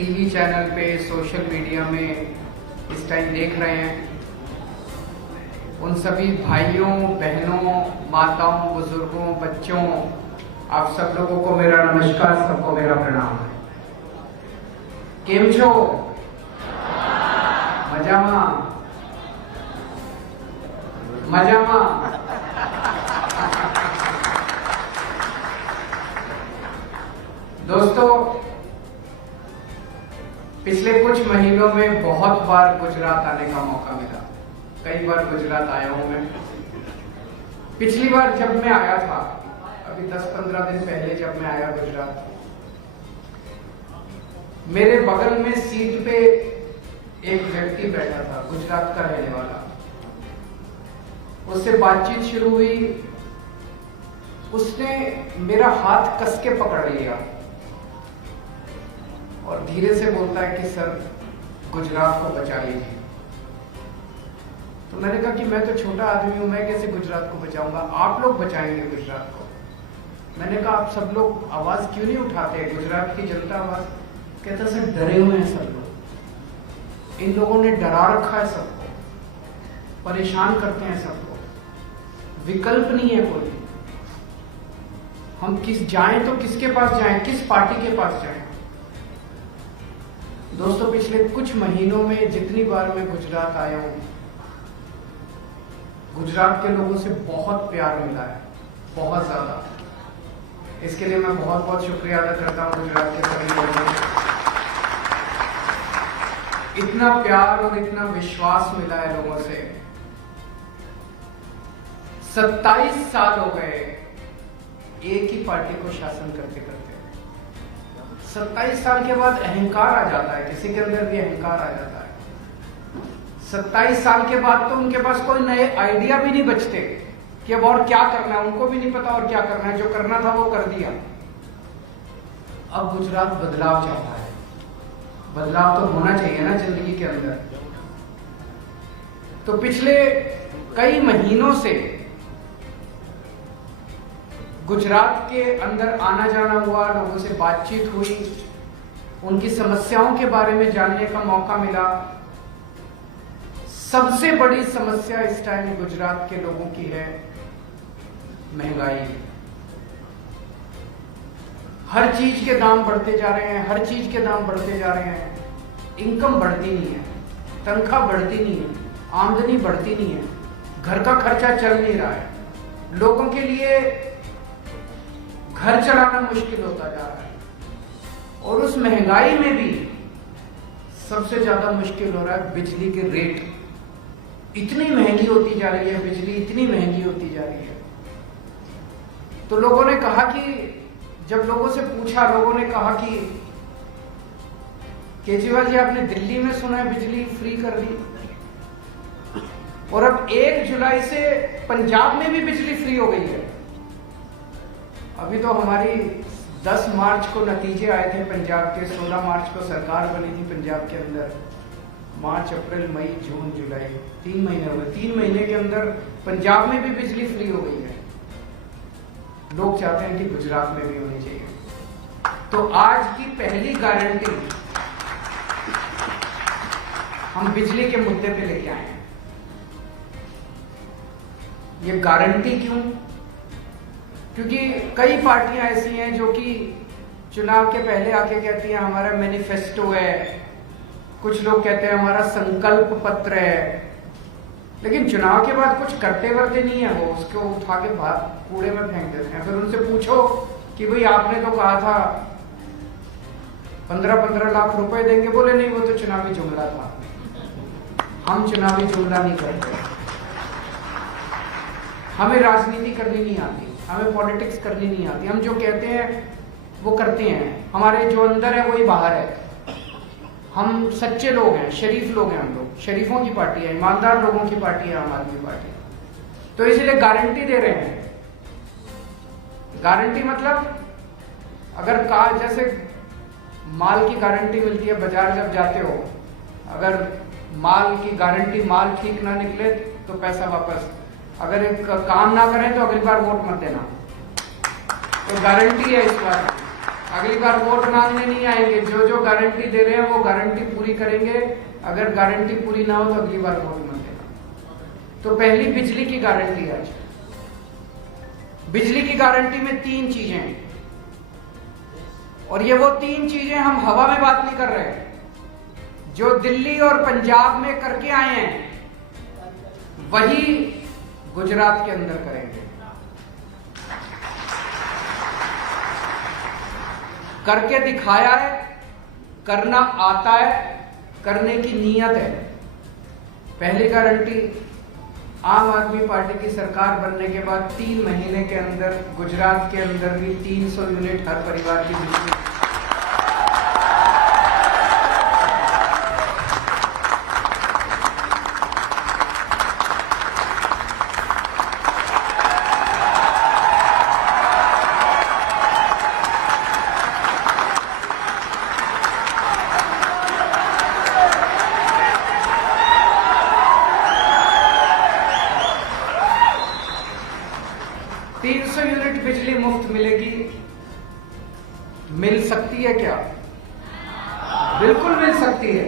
TV channel पे, social media में इस टाइम देख रहे हैं, उन सभी भाइयों, बहनों, माताओं, बुजुर्गों, बच्चों, आप सब लोगों को मेरा नमस्कार, सबको मेरा प्रणाम। केम छो? मजामा? मजामा? दोस्तों, पिछले कुछ महीनों में बहुत बार गुजरात आने का मौका मिला। कई बार गुजरात आया हूं मैं। पिछली बार जब मैं आया था, अभी 10-15 दिन पहले जब मैं आया गुजरात, मेरे बगल में सीट पे एक व्यक्ति बैठा था, गुजरात का रहने वाला। उससे बातचीत शुरू हुई। उसने मेरा हाथ कस के पकड़ लिया और धीरे से बोलता है कि सर, गुजरात को बचा लीजिए। तो मैंने कहा कि मैं तो छोटा आदमी हूं, मैं कैसे गुजरात को बचाऊंगा, आप लोग बचाएंगे गुजरात को। मैंने कहा आप सब लोग आवाज क्यों नहीं उठाते, गुजरात की जनता आवाज। कहता सर, डरे हुए हैं सब लोग, इन लोगों ने डरा रखा है सबको, परेशान करते हैं सबको, विकल्प नहीं है कोई। हम जाएं तो किसके पास जाएं, किस पार्टी के पास जाएं। दोस्तों, पिछले कुछ महीनों में जितनी बार मैं गुजरात आया हूं, गुजरात के लोगों से बहुत प्यार मिला है, बहुत ज्यादा। इसके लिए मैं बहुत बहुत शुक्रिया अदा करता हूं गुजरात के सभी लोगों को। इतना प्यार और इतना विश्वास मिला है लोगों से। 27 साल हो गए एक ही पार्टी को शासन करते करते। 27 साल के बाद अहंकार आ जाता है, किसी के अंदर भी अहंकार आ जाता है। 27 साल के बाद तो उनके पास कोई नए आइडिया भी नहीं बचते कि अब और क्या करना है। उनको भी नहीं पता और क्या करना है, जो करना था वो कर दिया। अब गुजरात बदलाव चाहता है। बदलाव तो होना चाहिए ना जिंदगी के अंदर। तो पिछले कई महीनों से गुजरात के अंदर आना जाना हुआ, लोगों से बातचीत हुई, उनकी समस्याओं के बारे में जानने का मौका मिला। सबसे बड़ी समस्या इस टाइम गुजरात के लोगों की है महंगाई। हर चीज के दाम बढ़ते जा रहे हैं, हर चीज के दाम बढ़ते जा रहे हैं। इनकम बढ़ती नहीं है, तनख्वाह बढ़ती नहीं है, आमदनी बढ़ती नहीं है, घर का खर्चा चल नहीं रहा है। लोगों के लिए घर चलाना मुश्किल होता जा रहा है। और उस महंगाई में भी सबसे ज्यादा मुश्किल हो रहा है बिजली के रेट। इतनी महंगी होती जा रही है बिजली, इतनी महंगी होती जा रही है। तो लोगों ने कहा कि, जब लोगों से पूछा, लोगों ने कहा कि केजरीवाल जी, आपने दिल्ली में सुना है बिजली फ्री कर दी, और अब 1 जुलाई से पंजाब में भी बिजली फ्री हो गई है। अभी तो हमारी 10 मार्च को नतीजे आए थे पंजाब के, 16 मार्च को सरकार बनी थी पंजाब के अंदर। मार्च, अप्रैल, मई, जून, जुलाई, 3 महीने हो गए। 3 महीने के अंदर पंजाब में भी बिजली फ्री हो गई है। लोग चाहते हैं कि गुजरात में भी होनी चाहिए। तो आज की पहली गारंटी हम बिजली के मुद्दे पे लेके आए हैं। ये गारंटी क्यों? क्योंकि कई पार्टियां ऐसी हैं जो कि चुनाव के पहले आके कहती हैं हमारा मैनिफेस्टो है, कुछ लोग कहते हैं हमारा संकल्प पत्र है, लेकिन चुनाव के बाद कुछ करते वर्ते नहीं है। वो उसको उठा के कूड़े में फेंक देते हैं। फिर उनसे पूछो कि भाई आपने तो कहा था 15-15 लाख रुपए देंगे, बोले नहीं वो तो चुनावी जुमला था। हम चुनावी जुमला नहीं करते, हमें राजनीति करनी नहीं आती, हमें पॉलिटिक्स करनी नहीं आती। हम जो कहते हैं वो करते हैं, हमारे जो अंदर है वही बाहर है। हम सच्चे लोग हैं, शरीफ लोग हैं, हम लोग शरीफों की पार्टी है, ईमानदार लोगों की पार्टी है आम आदमी पार्टी। तो इसलिए गारंटी दे रहे हैं। गारंटी मतलब अगर जैसे माल की गारंटी मिलती है बाजार जब जाते हो, अगर माल की गारंटी, माल ठीक ना निकले तो पैसा वापस, अगर एक काम ना करें तो अगली बार वोट मत देना। तो गारंटी है इस बार। अगली बार वोट मांगने नहीं आएंगे। जो जो गारंटी दे रहे हैं वो गारंटी पूरी करेंगे। अगर गारंटी पूरी ना हो तो अगली बार वोट मत देना। तो पहली बिजली की गारंटी है। बिजली की गारंटी में 3 चीजें हैं, और ये वो 3 चीजें हम हवा में बात नहीं कर रहे हैं। जो दिल्ली और पंजाब में करके आए हैं वही गुजरात के अंदर करेंगे। करके दिखाया है, करना आता है, करने की नीयत है। पहली गारंटी, आम आदमी पार्टी की सरकार बनने के बाद 3 महीने के अंदर गुजरात के अंदर भी 300 यूनिट हर परिवार की बिजली। बिजली मुफ्त मिलेगी। मिल सकती है क्या? बिल्कुल मिल सकती है।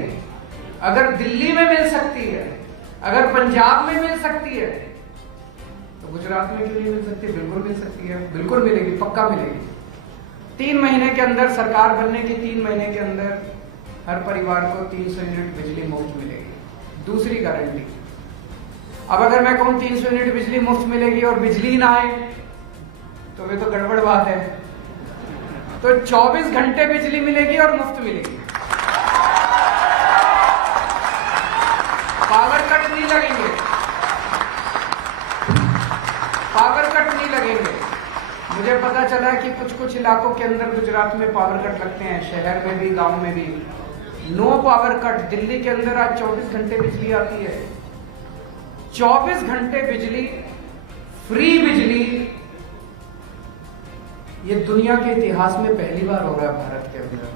अगर दिल्ली में मिल सकती है, अगर पंजाब में मिल सकती है, तो गुजरात में क्यों नहीं मिल सकती? बिल्कुल मिल सकती है, बिल्कुल मिलेगी, पक्का मिलेगी। 3 महीने के अंदर, सरकार बनने के 3 महीने के अंदर हर परिवार को 300 यूनिट बिजली मुफ्त मिलेगी। दूसरी गारंटी, अब अगर मैं कहूं 300 यूनिट बिजली मुफ्त मिलेगी और बिजली ना आए तो वे तो गड़बड़ बात है। तो 24 घंटे बिजली मिलेगी और मुफ्त मिलेगी। पावर कट नहीं लगेंगे, पावर कट नहीं लगेंगे। मुझे पता चला है कि कुछ इलाकों के अंदर गुजरात में पावर कट लगते हैं, शहर में भी, गांव में भी। No power cut. दिल्ली के अंदर आज 24 घंटे बिजली आती है। 24 घंटे बिजली, फ्री बिजली। ये दुनिया के इतिहास में पहली बार हो रहा है भारत के अंदर।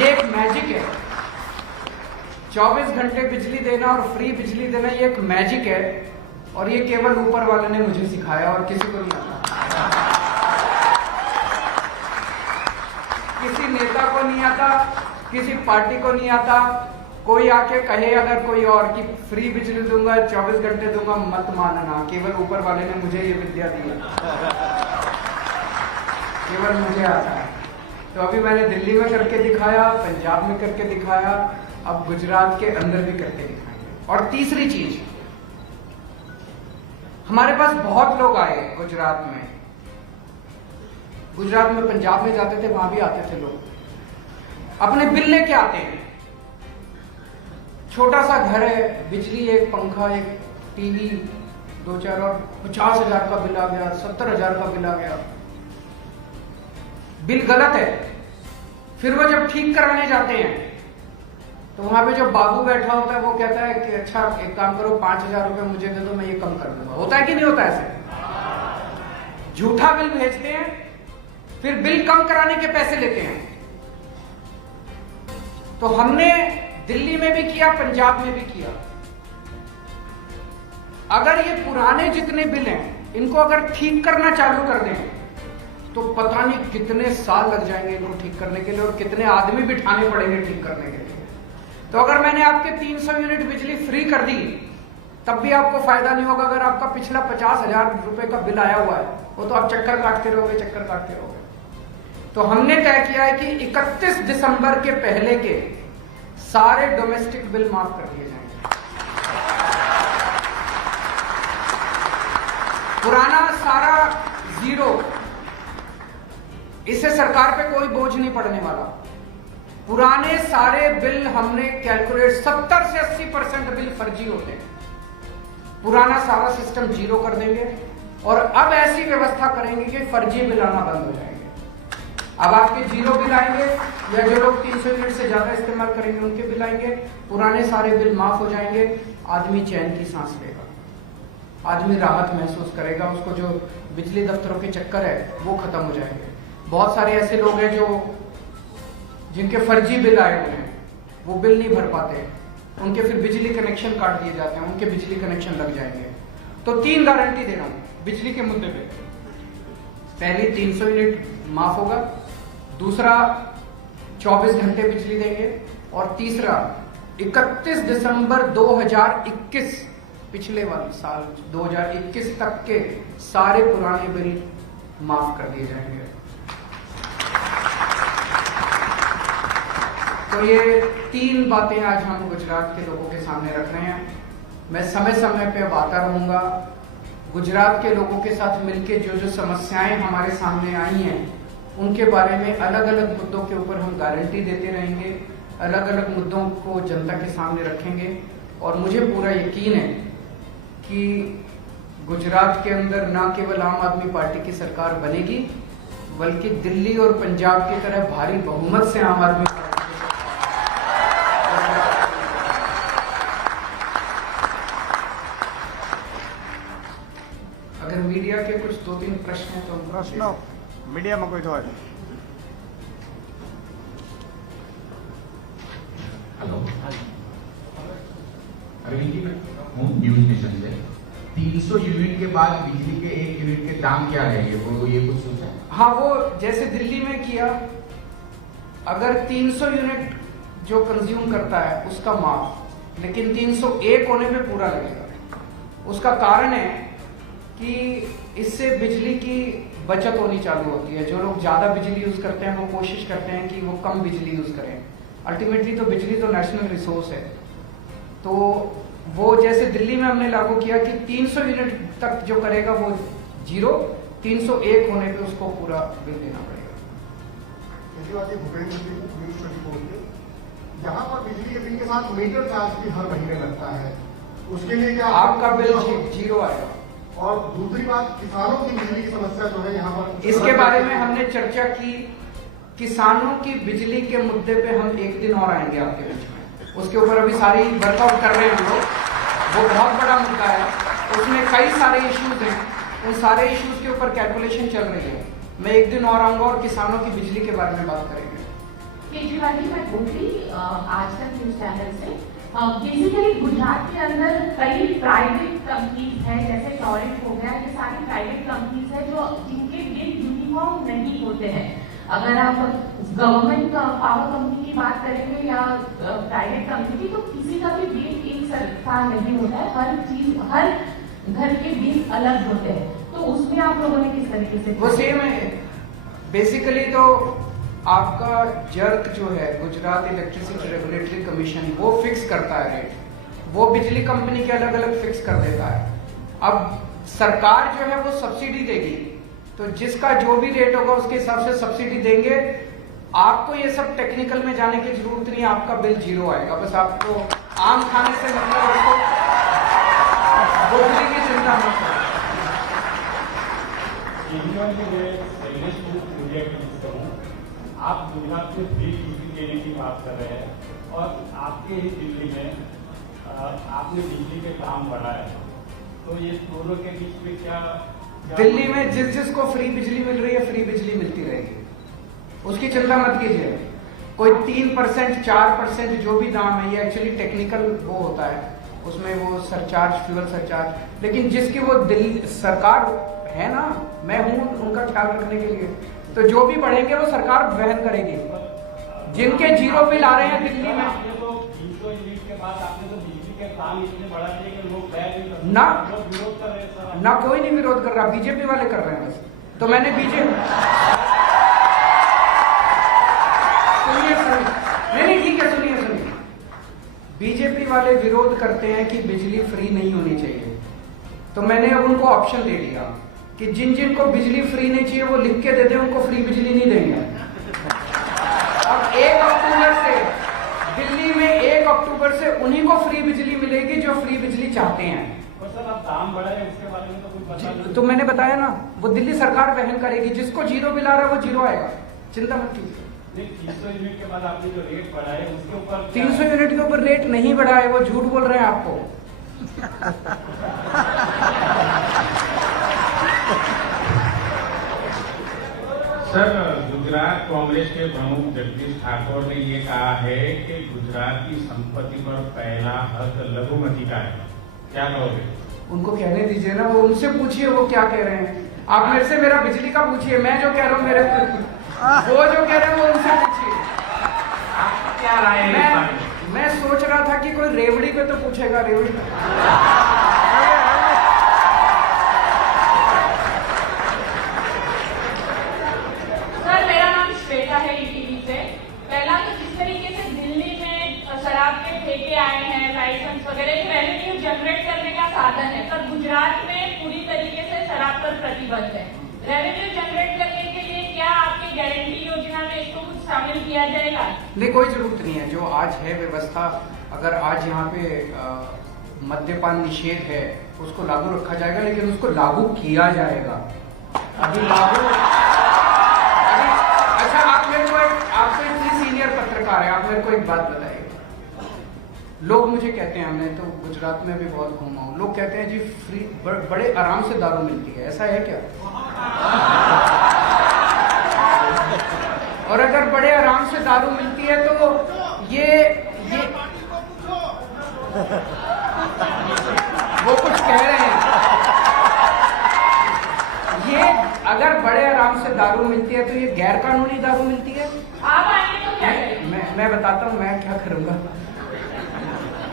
ये एक मैजिक है। 24 घंटे बिजली देना और फ्री बिजली देना, ये एक मैजिक है। और ये केवल ऊपर वाले ने मुझे सिखाया और किसी को नहीं आता। किसी नेता को नहीं आता, किसी पार्टी को नहीं आता। कोई आके कहे अगर कोई और कि फ्री बिजली दूंगा, 24 घंटे दूंगा, मत मानना। केवल ऊपर वाले ने मुझे ये विद्या दी है, केवल मुझे आता है। तो अभी मैंने दिल्ली में करके दिखाया, पंजाब में करके दिखाया, अब गुजरात के अंदर भी करके दिखाएंगे। और तीसरी चीज, हमारे पास बहुत लोग आए गुजरात में। गुजरात में, पंजाब में जाते थे, वहां भी आते थे लोग। अपने बिल लेके आते हैं। छोटा सा घर है, बिजली, एक पंखा, एक टीवी, 2-4 और 50,000 का बिल आ गया, 70,000 का बिल आ गया। बिल गलत है। फिर वो जब ठीक कराने जाते हैं तो वहां पे जो बाबू बैठा होता है वो कहता है कि अच्छा एक काम करो, 5,000 रुपए मुझे दे दो, मैं ये कम कर दूंगा। होता है कि नहीं होता ऐसे? झूठा बिल भेजते हैं, फिर बिल कम कराने के पैसे लेते हैं। तो हमने दिल्ली में भी किया, पंजाब में भी किया। अगर ये पुराने जितने बिल हैं, इनको अगर ठीक करना चालू कर दें तो पता नहीं कितने साल लग जाएंगे इनको ठीक करने के लिए, और कितने आदमी बिठाने पड़ेंगे ठीक करने के लिए। तो अगर मैंने आपके 300 यूनिट बिजली फ्री कर दी, तब भी आपको फायदा नहीं होगा। अगर आपका पिछला 50,000 रुपए का बिल आया हुआ है, वो तो आप चक्कर काटते रहोगे, चक्कर काटते रहोगे। तो हमने तय किया है कि 31 दिसंबर के पहले के सारे डोमेस्टिक बिल माफ कर दिए जाएंगे। पुराना सारा जीरो, इससे सरकार पे कोई बोझ नहीं पड़ने वाला। पुराने सारे बिल हमने कैलकुलेट, 70 से 80% बिल फर्जी होते हैं। पुराना सारा सिस्टम जीरो कर देंगे और अब ऐसी व्यवस्था करेंगे कि फर्जी बिल आना बंद हो जाएंगे। अब आपके जीरो बिल आएंगे, या जो लोग 300 यूनिट से ज्यादा इस्तेमाल करेंगे उनके बिल आएंगे। पुराने सारे बिल माफ हो जाएंगे। आदमी चैन की सांस लेगा, आदमी राहत महसूस करेगा। उसको जो बिजली दफ्तरों के चक्कर है वो खत्म हो जाएंगे। बहुत सारे ऐसे लोग हैं जो जिनके फर्जी बिल आए हुए हैं, वो बिल नहीं भर पाते, उनके फिर बिजली कनेक्शन काट दिए जाते हैं, उनके बिजली कनेक्शन लग जाएंगे। तो 3 गारंटी दे रहा हूं बिजली के मुद्दे पे। पहली 300 यूनिट माफ होगा, दूसरा 24 घंटे बिजली देंगे, और तीसरा 31 दिसंबर 2021 पिछले वाले साल 2021 तक के सारे पुराने बिल माफ कर दिए जाएंगे। तो ये 3 बातें आज हम गुजरात के लोगों के सामने रख रहे हैं। मैं समय समय पे अब आता रहूंगा, गुजरात के लोगों के साथ मिलके जो जो समस्याएं हमारे सामने आई हैं उनके बारे में अलग अलग मुद्दों के ऊपर हम गारंटी देते रहेंगे, अलग अलग मुद्दों को जनता के सामने रखेंगे। और मुझे पूरा यकीन है कि गुजरात के अंदर न केवल आम आदमी पार्टी की सरकार बनेगी, बल्कि दिल्ली और पंजाब की तरह भारी बहुमत से आम आदमी पार्टी की सरकार। अगर मीडिया के कुछ 2-3 प्रश्न हैं तो प्रश्न मीडिया में कोई હોય? हेलो, अरविंद जी, मैं हूँ न्यूज नेशन से। 300 यूनिट के बाद बिजली के 1 यूनिट के दाम क्या रहेंगे, वो ये कुछ सोचा है? हाँ, वो जैसे दिल्ली में किया, अगर 300 यूनिट जो कंज्यूम करता है उसका माफ, लेकिन 301 होने पे पूरा लगेगा। उसका कारण है कि इससे बिजली की बचत होनी चालू होती है। जो लोग ज्यादा बिजली यूज करते हैं वो कोशिश करते हैं कि वो कम बिजली यूज करें। अल्टीमेटली तो बिजली तो नेशनल रिसोर्स है, तो वो जैसे दिल्ली में हमने लागू किया कि 300 यूनिट तक जो करेगा वो 0, 301 होने पे उसको पूरा बिल देना पड़ेगा। जहाँ पर बिजली के बिल के साथ मीटर चार्ज भी हर महीने लगता है, उसके लिए क्या आपका बिल 0 आएगा। और दूसरी बात, किसानों की बिजली की समस्या जो है यहाँ पर, इसके बारे में हमने चर्चा की। किसानों की बिजली के मुद्दे पे हम एक दिन और आएंगे आपके बीच में, उसके ऊपर अभी सारी वर्कआउट कर रहे हैं हम लोग। वो बहुत बड़ा मुद्दा है, उसमें कई सारे इश्यूज हैं, उन सारे इश्यूज के ऊपर कैलकुलेशन चल रही है। मैं एक दिन और आऊंगा और किसानों की बिजली के बारे में बात करेंगे। केजरीवाल जी, मैं बोल रही आज तक न्यूज चैनल से, बेसिकली गुजरात के अंदर कई प्राइवेट कंपनीज हैं, जैसे टॉरेंट हो गया, ये सारी प्राइवेट कंपनीज है जो जिनके बिल यूनिफॉर्म नहीं होते हैं। अगर आप गवर्नमेंट पावर कंपनी की बात करेंगे या प्राइवेट कंपनी की, तो किसी का भी बिल एक सरखा नहीं होता है। हर चीज, हर घर के बिल अलग होते हैं, तो उसमें आप लोगों ने किस तरीके से वो सेम है। बेसिकली तो आपका जर्क जो है, गुजरात इलेक्ट्रिसिटी रेगुलेटरी कमीशन, वो फिक्स करता है रेट, वो बिजली कंपनी के अलग अलग फिक्स कर देता है। अब सरकार जो है वो सब्सिडी देगी, तो जिसका जो भी रेट होगा उसके हिसाब से सब्सिडी देंगे। आपको ये सब टेक्निकल में जाने की जरूरत नहीं, आपका बिल 0 आएगा। बस आपको आम खाने से मतलब उसको बिजली की चिंता मत करो। आप गुजरात में फ्री बिजली देने की बात कर रहे हैं और आपके ही दिल्ली में आपने बिजली के दाम बढ़ाए, तो ये दोनों के बीच में क्या दिल्ली में जिसको फ्री बिजली मिल रही है, फ्री बिजली मिलती रहेगी, उसकी चिंता मत कीजिए। कोई 3%, 4% जो भी दाम है, ये एक्चुअली टेक्निकल वो होता है, उसमें वो सरचार्ज, फ्यूल सरचार्ज, लेकिन जिसकी वो दिल्ली सरकार है ना, मैं हूं उनका ख्याल रखने के लिए, तो जो भी बढ़ेंगे वो सरकार वहन करेगी। जिनके 0 बिल आ रहे हैं दिल्ली में, तो 300 यूनिट के बाद आपने तो बिजली के दाम इतने बढ़ा दिए कि लोग ना विरोध कर रहे हैं। ना कोई नहीं विरोध कर रहा, बीजेपी वाले कर रहे हैं बस। तो मैंने बीजेपी, सुनिए नहीं ठीक है, सुनिए बीजेपी वाले विरोध करते हैं कि बिजली फ्री नहीं होनी चाहिए, तो मैंने अब उनको ऑप्शन दे दिया कि जिन जिन को बिजली फ्री नहीं चाहिए वो लिख के दे दें, उनको फ्री बिजली नहीं देंगे। अब 1 अक्टूबर से दिल्ली में 1 अक्टूबर से उन्हीं को फ्री बिजली मिलेगी जो फ्री बिजली चाहते हैं। सर, आप दाम बढ़ाए उसके बारे में तो कुछ बता नहीं। तो मैंने बताया ना, वो दिल्ली सरकार वहन करेगी, जिसको 0 बिल आ रहा है वो 0 आएगा, चिंता मत कीजिए। 300 यूनिट के बाद आपने जो रेट बढ़ाए उसके ऊपर 300 यूनिट के ऊपर रेट नहीं बढ़ा है, वो झूठ बोल रहे हैं आपको। सर, गुजरात कांग्रेस के प्रमुख जगदीश ठाकुर ने ये कहा है कि गुजरात की संपत्ति पर पहला हक लघुमती का है, क्या कहोगे? उनको कहने दीजिए ना, वो उनसे पूछिए वो क्या कह रहे हैं। आप मेरे से मेरा बिजली का पूछिए, मैं जो कह रहा हूँ मेरे वो जो कह रहे हैं वो उनसे पूछिए। आपका क्या राय है इस बारे में? मैं सोच रहा था कि कोई रेवड़ी पे तो पूछेगा, रेवड़ी पे। सर मेरा नाम श्वेता है ईटीवी से। पहला तो जिस तरीके से दिल्ली में शराब के ठेके आए हैं, लाइसेंस वगैरह, एक रेवेन्यू जनरेट करने का साधन है, पर गुजरात में पूरी तरीके से शराब पर प्रतिबंध है। रेवेन्यू जनरेट करने के लिए क्या आपकी गारंटी योजना में इसको कुछ शामिल किया जाएगा? नहीं, कोई जरूरत नहीं है। जो आज है व्यवस्था, अगर आज यहाँ पे मद्यपान निषेध है उसको लागू रखा जाएगा, लेकिन उसको लागू किया जाएगा। अभी लागू अच्छा, आप तो इतने सीनियर पत्रकार हैं, आप मेरे को एक बात बताइए। लोग मुझे कहते हैं, मैं तो गुजरात में भी बहुत घूमा हूँ, लोग कहते हैं जी फ्री बड़े आराम से दारू मिलती है, ऐसा है क्या? और अगर बड़े आराम से दारू मिलती है तो ये वो कुछ कह रहे हैं, ये अगर बड़े आराम से दारू मिलती है तो ये गैर कानूनी दारू मिलती है। आप आएंगे तो क्या करेंगे? मैं बताता हूँ मैं क्या करूंगा।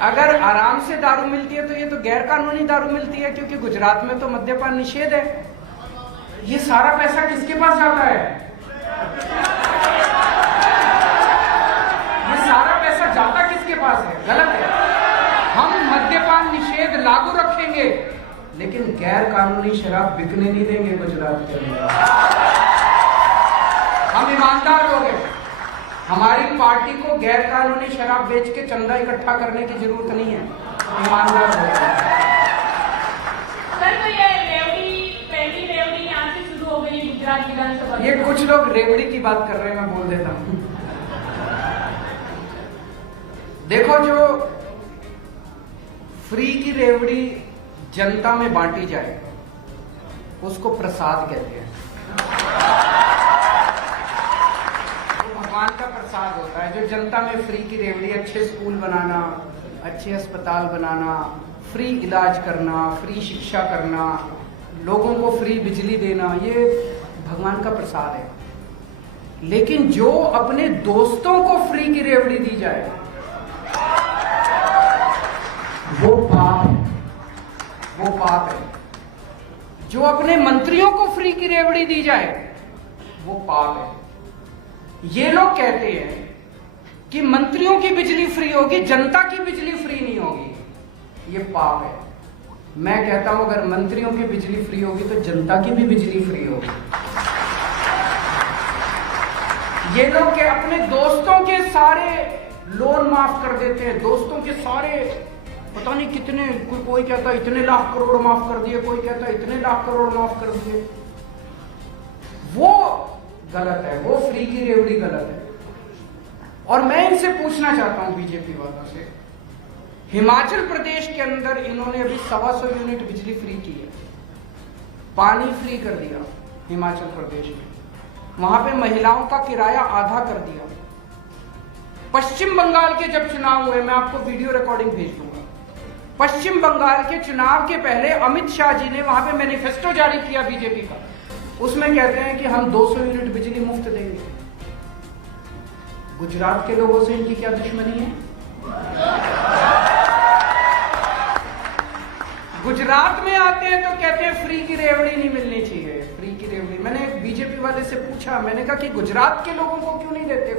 अगर आराम से दारू मिलती है तो ये तो गैर कानूनी दारू मिलती है, क्योंकि गुजरात में तो मद्यपान निषेध है। ये सारा पैसा किसके पास जाता है? ये सारा पैसा जाता किसके पास है? गलत है। हम मद्यपान निषेध लागू रखेंगे लेकिन गैर कानूनी शराब बिकने नहीं देंगे गुजरात के अंदर। हम ईमानदार लोग हैं, हमारी पार्टी को गैर कानूनी शराब बेच के चंदा इकट्ठा करने की जरूरत नहीं है। ईमानदार लोग हैं। सर तो ये पहली रेवड़ी यहाँ से शुरू हो गई गुजरात विधानसभा। ये कुछ लोग रेवड़ी की बात कर रहे हैं, मैं बोल देता हूं। देखो, जो फ्री की रेवड़ी जनता में बांटी जाए उसको प्रसाद कहते हैं। भगवान का प्रसाद होता है। जो जनता में फ्री की रेवड़ी, अच्छे स्कूल बनाना, अच्छे अस्पताल बनाना, फ्री इलाज करना, फ्री शिक्षा करना, लोगों को फ्री बिजली देना, ये भगवान का प्रसाद है। लेकिन जो अपने दोस्तों को फ्री की रेवड़ी दी जाए वो पाप है, वो पाप है। जो अपने मंत्रियों को फ्री की रेवड़ी दी जाए वो पाप है। ये लोग कहते हैं कि मंत्रियों की बिजली फ्री होगी, जनता की बिजली फ्री नहीं होगी, ये पाप है। मैं कहता हूं अगर मंत्रियों की बिजली फ्री होगी तो जनता की भी बिजली फ्री होगी। ये लोग के अपने दोस्तों के सारे लोन माफ कर देते हैं, दोस्तों के सारे पता नहीं कितने, कोई कहता है इतने लाख करोड़ माफ कर दिए, कोई कहता है इतने लाख करोड़ माफ कर दिए। वो गलत है, वो फ्री की रेवड़ी गलत है। और मैं इनसे पूछना चाहता हूं बीजेपी वालों से, हिमाचल प्रदेश के अंदर इन्होंने अभी 125 यूनिट बिजली फ्री की है, पानी फ्री कर दिया हिमाचल प्रदेश में, वहां पे महिलाओं का किराया आधा कर दिया। पश्चिम बंगाल के जब चुनाव हुए, मैं आपको वीडियो रिकॉर्डिंग भेज दूंगा, पश्चिम बंगाल के चुनाव के पहले अमित शाह जी ने वहां पे मैनिफेस्टो जारी किया बीजेपी का, उसमें कहते हैं कि हम 200 यूनिट बिजली मुफ्त देंगे। गुजरात के लोगों से इनकी क्या दुश्मनी है? गुजरात में आते हैं तो कहते हैं फ्री की रेवड़ी नहीं मिलनी चाहिए, फ्री की रेवड़ी। मैंने एक बीजेपी वाले से पूछा, मैंने कहा कि गुजरात के लोगों को क्यों नहीं देते?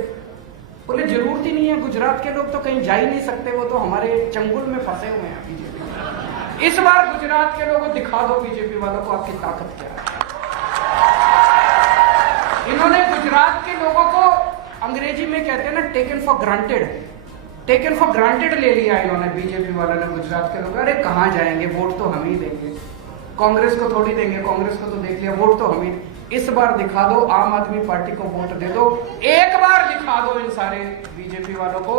बोले जरूरत ही नहीं है, गुजरात के लोग तो कहीं जा ही नहीं सकते, वो तो हमारे चंगुल में फंसे हुए हैं बीजेपी। इस बार गुजरात के लोगों को दिखा दो बीजेपी वालों को आपकी ताकत क्या है। इन्होंने गुजरात के लोगों को अंग्रेजी में कहते हैं ना taken for granted, taken for granted ले लिया इन्होंने, बीजेपी वालों ने गुजरात के लोग। अरे कहां जाएंगे, वोट तो हम ही देंगे, कांग्रेस को थोड़ी देंगे, कांग्रेस को तो देख लिया, वोट तो हम ही। इस बार दिखा दो, आम आदमी पार्टी को वोट दे दो, एक बार दिखा दो इन सारे बीजेपी वालों को